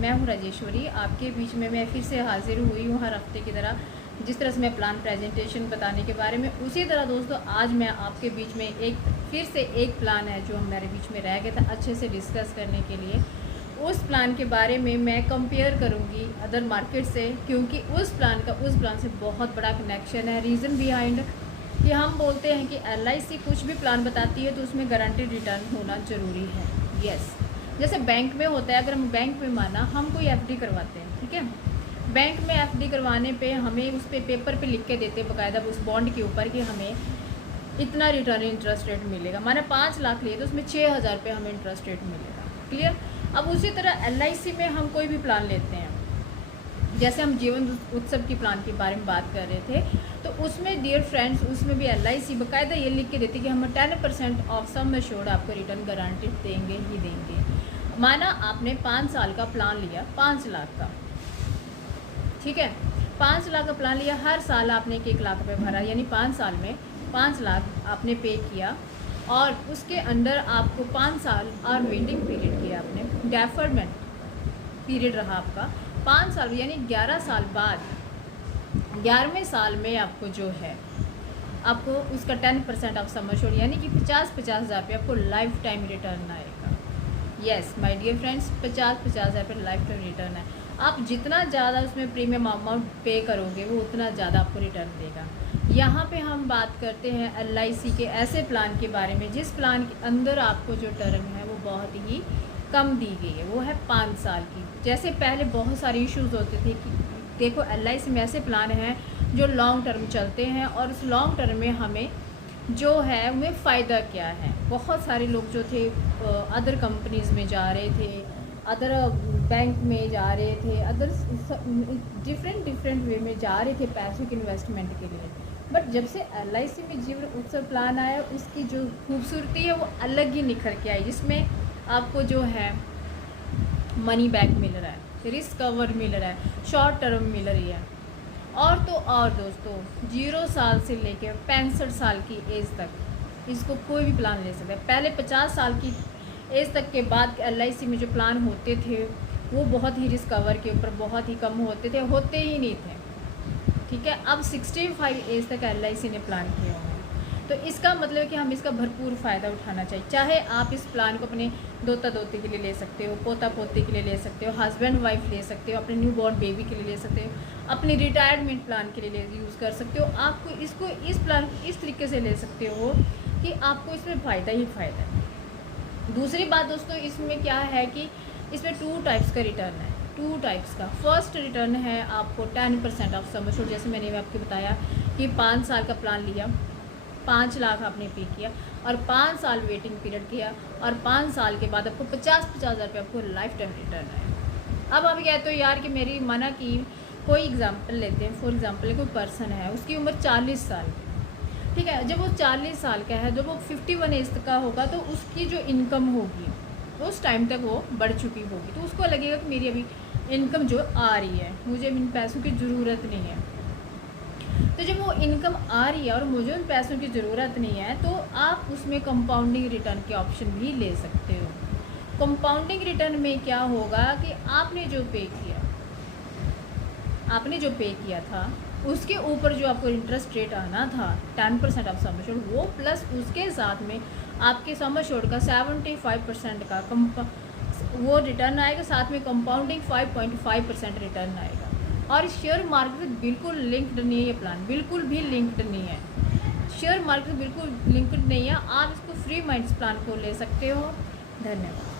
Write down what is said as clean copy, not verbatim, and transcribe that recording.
मैं हूँ राजेश्वरी, आपके बीच में मैं फिर से हाजिर हुई हूँ हर हफ्ते की तरह। जिस तरह से मैं प्लान प्रेजेंटेशन बताने के बारे में, उसी तरह दोस्तों आज मैं आपके बीच में फिर से एक प्लान है जो हमारे बीच में रह गया था अच्छे से डिस्कस करने के लिए। उस प्लान के बारे में मैं कंपेयर करूँगी अदर मार्केट से, क्योंकि उस प्लान से बहुत बड़ा कनेक्शन है। रीज़न बिहाइंड कि हम बोलते हैं कि LIC कुछ भी प्लान बताती है तो उसमें गारंटीड रिटर्न होना ज़रूरी है। यस, जैसे बैंक में होता है, अगर हम बैंक में माना हम कोई FD करवाते हैं, ठीक है, बैंक में FD करवाने पे हमें उस पर पेपर पे लिख के देते बाकायदा उस बॉन्ड के ऊपर कि हमें इतना रिटर्न इंटरेस्ट रेट मिलेगा। माना 5 लाख लिए तो उसमें 6,000 रुपये हमें इंटरेस्ट रेट मिलेगा। क्लियर। अब उसी तरह LIC में हम कोई भी प्लान लेते हैं, जैसे हम जीवन उत्सव की प्लान के बारे में बात कर रहे थे, तो उसमें डियर फ्रेंड्स उसमें भी LIC बाकायदा ये लिख के देती है कि हम 10% ऑफ सम एश्योर्ड आपको रिटर्न गारंटीड देंगे ही देंगे। माना आपने 5 साल का प्लान लिया 5 लाख का, ठीक है, 5 लाख का प्लान लिया, हर साल आपने 1 लाख रुपये भरा, यानी 5 साल में 5 लाख आपने पे किया, और उसके अंदर आपको 5 साल और वेटिंग पीरियड किया आपने, डेफरमेंट पीरियड रहा आपका 5 साल, यानी 11 साल बाद 11वें साल में आपको जो है आपको उसका 10% ऑफ सम एश्योर्ड यानी कि 50,000 रुपये आपको लाइफ टाइम रिटर्न आएगा। यस माय डियर फ्रेंड्स, 50,000 रुपये लाइफ टाइम रिटर्न है। आप जितना ज़्यादा उसमें प्रीमियम अमाउंट पे करोगे वो उतना ज़्यादा आपको रिटर्न देगा। यहाँ पे हम बात करते हैं LIC के ऐसे प्लान के बारे में जिस प्लान के अंदर आपको जो टर्म है वो बहुत ही कम दी गई है, वो है 5 साल की। जैसे पहले बहुत सारे इश्यूज़ होते थे कि देखो LIC में ऐसे प्लान हैं जो लॉन्ग टर्म चलते हैं, और उस लॉन्ग टर्म में हमें जो है उनमें फ़ायदा क्या है। बहुत सारे लोग जो थे अदर कंपनीज़ में जा रहे थे, अदर बैंक में जा रहे थे, अदर डिफरेंट वे में जा रहे थे पैसों के इन्वेस्टमेंट के लिए। बट जब से LIC में जीवन उत्सव प्लान आया, उसकी जो खूबसूरती है वो अलग ही निखर के आई, जिसमें आपको जो है मनी बैक मिल रहा है, रिस्क कवर मिल रहा है, शॉर्ट टर्म मिल रही है, और तो और दोस्तों 0 साल से लेकर 65 साल की एज तक इसको कोई भी प्लान ले सकता है। पहले 50 साल की एज तक के बाद LIC में जो प्लान होते थे वो बहुत ही रिस्क कवर के ऊपर बहुत ही कम होते ही नहीं थे, ठीक है। अब 65 एज तक LIC ने प्लान किए हुए हैं, तो इसका मतलब है कि हम इसका भरपूर फ़ायदा उठाना चाहिए। चाहे आप इस प्लान को अपने दोता दोती के लिए ले सकते हो, पोता पोती के लिए ले सकते हो, हस्बैंड वाइफ ले सकते हो, अपने न्यू बॉर्न बेबी के लिए ले सकते हो, अपनी रिटायरमेंट प्लान के लिए यूज़ कर सकते हो। आपको इसको इस प्लान इस तरीके से ले सकते हो कि आपको इसमें फ़ायदा ही फ़ायदा है। दूसरी बात दोस्तों इसमें क्या है कि इसमें 2 टाइप्स का रिटर्न है, 2 टाइप्स का। फर्स्ट रिटर्न है आपको 10% ऑफ सम एश्योर्ड, जैसे मैंने आपको बताया कि 5 साल का प्लान लिया, 5 लाख आपने पे किया और 5 साल वेटिंग पीरियड किया, और 5 साल के बाद आपको 50,000 रुपये आपको लाइफ टाइम रिटर्न है। अब आप कहते हो यार कि मेरी माना कि कोई एग्जांपल लेते हैं, फॉर एग्जांपल कोई पर्सन है उसकी उम्र 40 साल, ठीक है, जब वो 40 साल का है, जब वो 51 एज का होगा तो उसकी जो इनकम होगी उस टाइम तक वो बढ़ चुकी होगी, तो उसको लगेगा कि मेरी अभी इनकम जो आ रही है, मुझे इन पैसों की ज़रूरत नहीं है। तो जब वो इनकम आ रही है और मुझे उन पैसों की ज़रूरत नहीं है, तो आप उसमें कंपाउंडिंग रिटर्न के ऑप्शन भी ले सकते हो। कंपाउंडिंग रिटर्न में क्या होगा कि आपने जो पे किया था उसके ऊपर जो आपको इंटरेस्ट रेट आना था 10% ऑफ सम एश्योर्ड, वो प्लस उसके साथ में आपके सम एश्योर्ड का 75% का वो रिटर्न आएगा, साथ में कंपाउंडिंग 5.5% रिटर्न आएगा। और शेयर मार्केट बिल्कुल लिंक्ड नहीं है, ये प्लान बिल्कुल भी लिंक्ड नहीं है, शेयर मार्केट बिल्कुल लिंक्ड नहीं है। आप इसको फ्री माइंड प्लान को ले सकते हो। धन्यवाद।